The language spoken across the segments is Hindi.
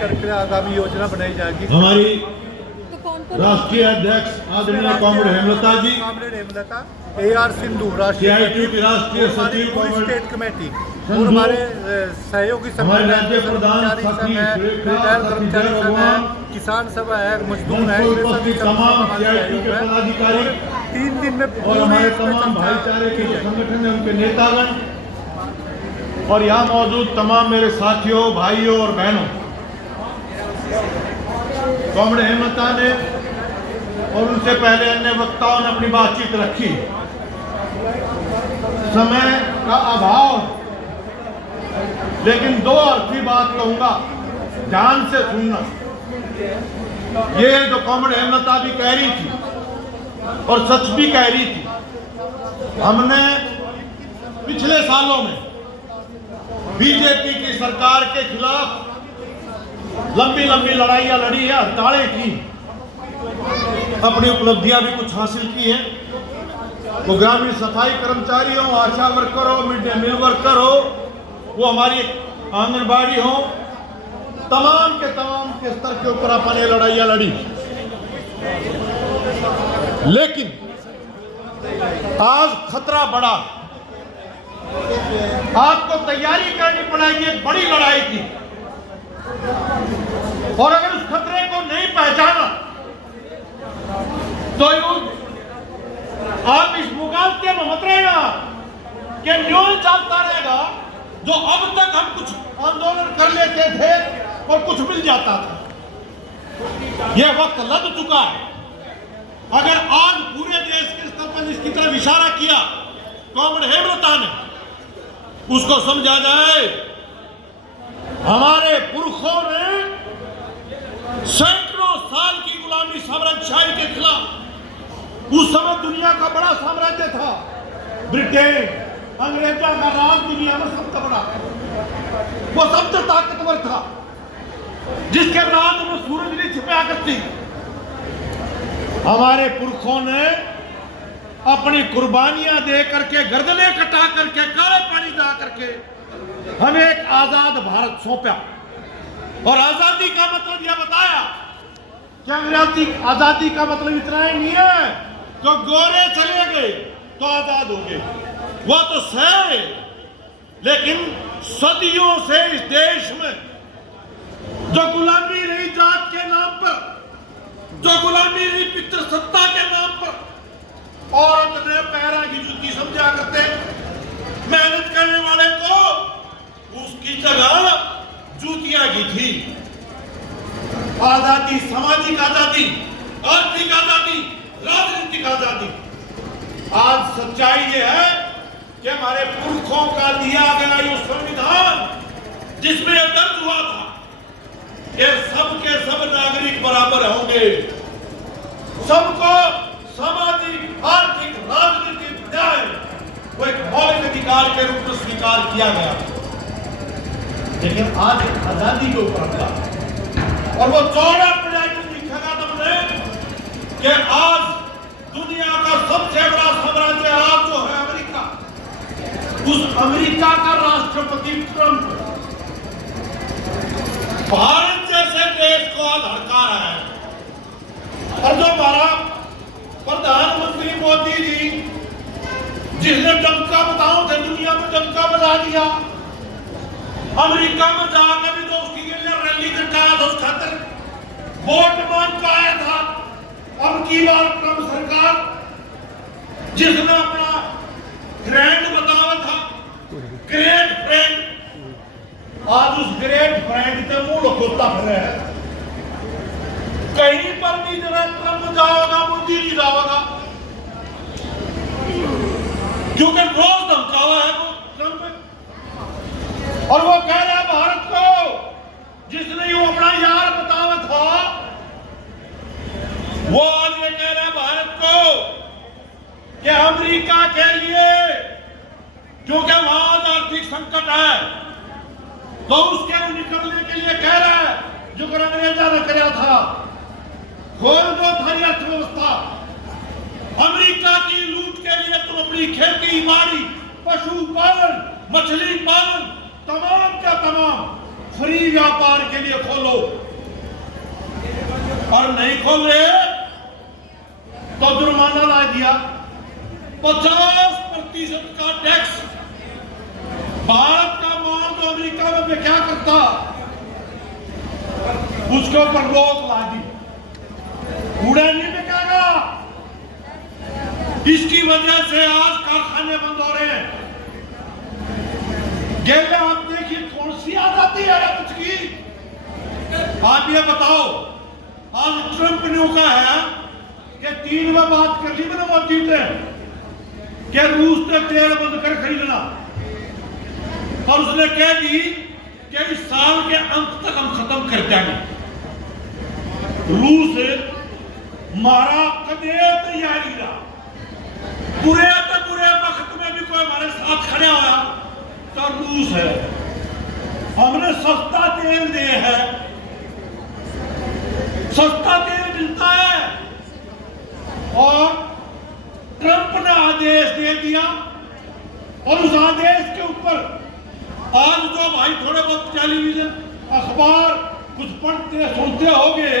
करके आगामी योजना बनाई जाएगी। हमारी राष्ट्रीय अध्यक्ष आदरणीय कॉमरेड हेमलता जी, कॉमरेड हेमलता, AR सिंधु राष्ट्रीय CITU की राष्ट्रीय सचिव, स्टेट कमेटी और हमारे सहयोगी हमारे राज्य प्रधान सखी कर्मचारी संघ है, किसान सभा है, मजदूर है, तमाम CITU के पदाधिकारी 3 दिन में और हमारे तमाम भाईचारे के जो संगठन है उनके नेतागण और यहाँ मौजूद तमाम मेरे साथियों, भाइयों और बहनों, कॉमरेड हेमलता ने और उनसे पहले अन्य वक्ताओं ने अपनी बातचीत रखी। समय का अभाव, लेकिन 2 अर्थी बात कहूंगा, ध्यान से सुनना। ये जो कॉमरेड हेमलता भी कह रही थी और सच भी कह रही थी, हमने पिछले सालों में बीजेपी की सरकार के खिलाफ लंबी लंबी लड़ाइयां लड़ी है, हड़तालें की, अपनी उपलब्धियां भी कुछ हासिल की हैं। वो ग्रामीण सफाई कर्मचारी हो, आशा वर्कर हो, मिड डे मील वर्कर हो, वो हमारी आंगनबाड़ी हो, तमाम के स्तर के ऊपर अपने लड़ाइयां लड़ी। लेकिन आज खतरा बढ़ा, आपको तैयारी करनी पड़ेगी एक बड़ी लड़ाई की, और अगर उस खतरे को नहीं पहचाना तो आप इस मुगालते में मत रहना कि न्यूज चलता रहेगा जो अब तक हम कुछ आंदोलन कर लेते थे और कुछ मिल जाता था। यह वक्त लग चुका है। अगर आज पूरे देश के स्तर पर इसकी तरफ इशारा किया कॉमरेड हेमलता ने, उसको समझा जाए हमारे पुरखों ने सैकड़ों साल की गुलामी साम्राज्यशाही के खिलाफ, उस समय दुनिया का बड़ा साम्राज्य था ब्रिटेन, अंग्रेजों का राज दुनिया में सबसे बड़ा, वो सबसे ताकतवर था, जिसके राज में सूरज नहीं छिपा करती। हमारे पुरखों ने अपनी कुर्बानियां दे करके, गर्दनें कटा करके, काले पानी जा करके हमें एक आजाद भारत सौंपा। और आजादी का मतलब यह बताया कि अंग्रेजी आजादी का मतलब इतना ही नहीं है तो गोरे चले गए तो आजाद हो गए, वह तो सही, लेकिन सदियों से इस देश में जो गुलामी रही जात के नाम पर, जो गुलामी रही पितृसत्ता के नाम पर, औरत ने पैरा की जूती समझा करते मेहनत करने वाले को उसकी जगह जूतियां की थी। आजादी, सामाजिक आजादी, आर्थिक आजादी, राजनीतिक आजादी। आज सच्चाई ये है कि हमारे पुरखों का दिया गया ये संविधान, जिसमें यह दर्ज हुआ था कि सब के सब नागरिक बराबर होंगे, सबको सामाजिक, आर्थिक, राजनीतिक न्याय वो एक मौलिक अधिकार के रूप में स्वीकार किया गया। लेकिन आज आजादी के ऊपर हमला, और वो चौड़ा प्रयास दिखेगा तुमने कि आज दुनिया का सबसे बड़ा साम्राज्य आज जो है अमेरिका, उस अमेरिका का राष्ट्रपति ट्रंप भारत जैसे देश को धड़का रहा है। और जो हमारा प्रधानमंत्री मोदी जी, जिसने डंका बताओ थे दुनिया में डंका बजा दिया, अमेरिका में जाकर भी तो उसकी रैली करवाया था, उस खातिर वोट मांग का आया था। अब की बार ट्रंप सरकार जिसने अपना ग्रैंड बताया था, ग्रेट फ्रेंड, आज उस ग्रेट फ्रेंड के मुंह खोलता फिर है। कहीं पर भी जरा ट्रंप जाओगा, मोदी नहीं जाओगा, क्योंकि रोज धमकावा है वो ट्रंप। और वो कह रहा है भारत को, जिसने वो अपना यार बतावा था, वो आज ये कह रहा है भारत को कि अमेरिका के लिए, क्योंकि वहां आर्थिक संकट है, तो उसके निकलने के लिए कह रहा है जो अंग्रेजा ने किया था, खोल दो थारी अर्थव्यवस्था। अमेरिका की लूट के लिए तुम अपनी खेती बाड़ी, पशुपालन, मछली पालन, तमाम का तमाम फ्री व्यापार के लिए खोलो, और नहीं खोल रहे तो जुर्माना ला दिया। 50% का टैक्स। भारत का माल तो अमेरिका में क्या करता, उसके ऊपर रोक ला दी, कूड़ा नहीं बिकेगा। इसकी वजह से आज कारखाने बंद हो रहे हैं। गेले आप देखिए कौन सी आजादी है कुछ की। आप ये बताओ, आज ट्रंप ने कहा है कि 3 में बात कर ली मैंने मोदी से कि रूस ने तेल बंद कर खरीदना, और उसने कह दी कि इस साल के अंत तक हम खत्म कर देंगे। रूस मारा कदे तैयारी रहा, बुरे वक्त में भी कोई हमारे साथ खड़ा हुआ तो रूस है। हमने सस्ता तेल दे है, सस्ता तेल मिलता है, और ट्रंप ने आदेश दे दिया, और उस आदेश के ऊपर आज जो भाई थोड़े बहुत टेलीविजन अखबार कुछ पढ़ते सुनते होंगे,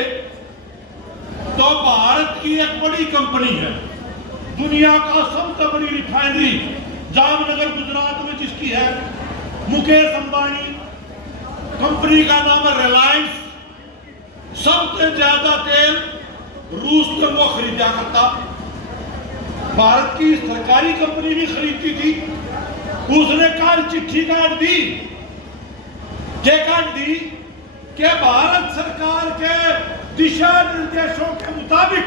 तो भारत की एक बड़ी कंपनी है, दुनिया का सबसे बड़ी रिफाइनरी जामनगर गुजरात में जिसकी है, मुकेश अंबानी, कंपनी का नाम है रिलायंस। सबसे ज्यादा तेल रूस में वो खरीदा करता। भारत की सरकारी कंपनी भी खरीदती थी। उसने कल चिट्ठी काट दी, क्या काट दी कि भारत सरकार के दिशा निर्देशों के मुताबिक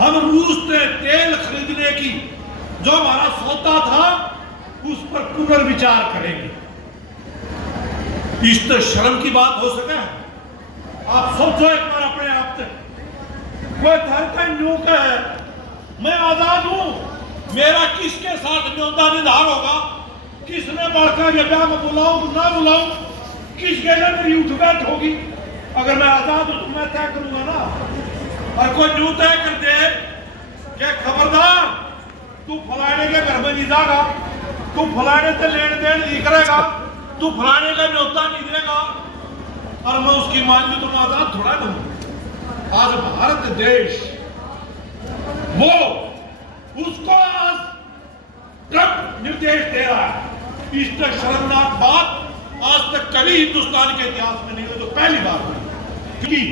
हम रूस से तेल खरीदने की जो हमारा सौदा था उस पर पुनर्विचार करेंगे। इस तो शर्म की बात हो सके। आप सोचो एक बार अपने आप से, कोई धड़कन न्यू का है, मैं आजाद हूं, मेरा किसके साथ न्योता निधार होगा, किसने बढ़कर जगह में बुलाऊं ना बुलाऊं, किस जगह मेरी उठ बैठ होगी। अगर मैं आजाद हूं तो मैं तय करूंगा ना। और कोई न्यू तय कर दे कि खबरदार तू फलाने के घर में नहीं जाएगा, तू फलाने से लेन देन नहीं करेगा, तू फलाने का न्योता नहीं देगा, और मैं उसकी मान लू तो मैं आजाद थोड़ा दूंगा। आज भारत देश वो उसको आज ट्रंप निर्देश दे रहा है। इस तक शर्मनाक बात आज तक कभी हिंदुस्तान के इतिहास में नहीं हुई, तो पहली बार हुई। क्योंकि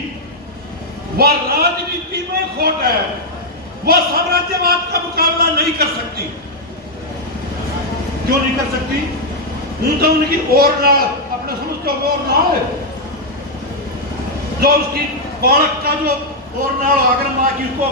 वह राजनीति में खोट है, वह साम्राज्यवाद का मुकाबला नहीं कर सकती। क्यों नहीं कर सकती? तो उनकी और ना अपने समझते और ना है, जो उसकी बालक का जो और ना अगर माँ की उसको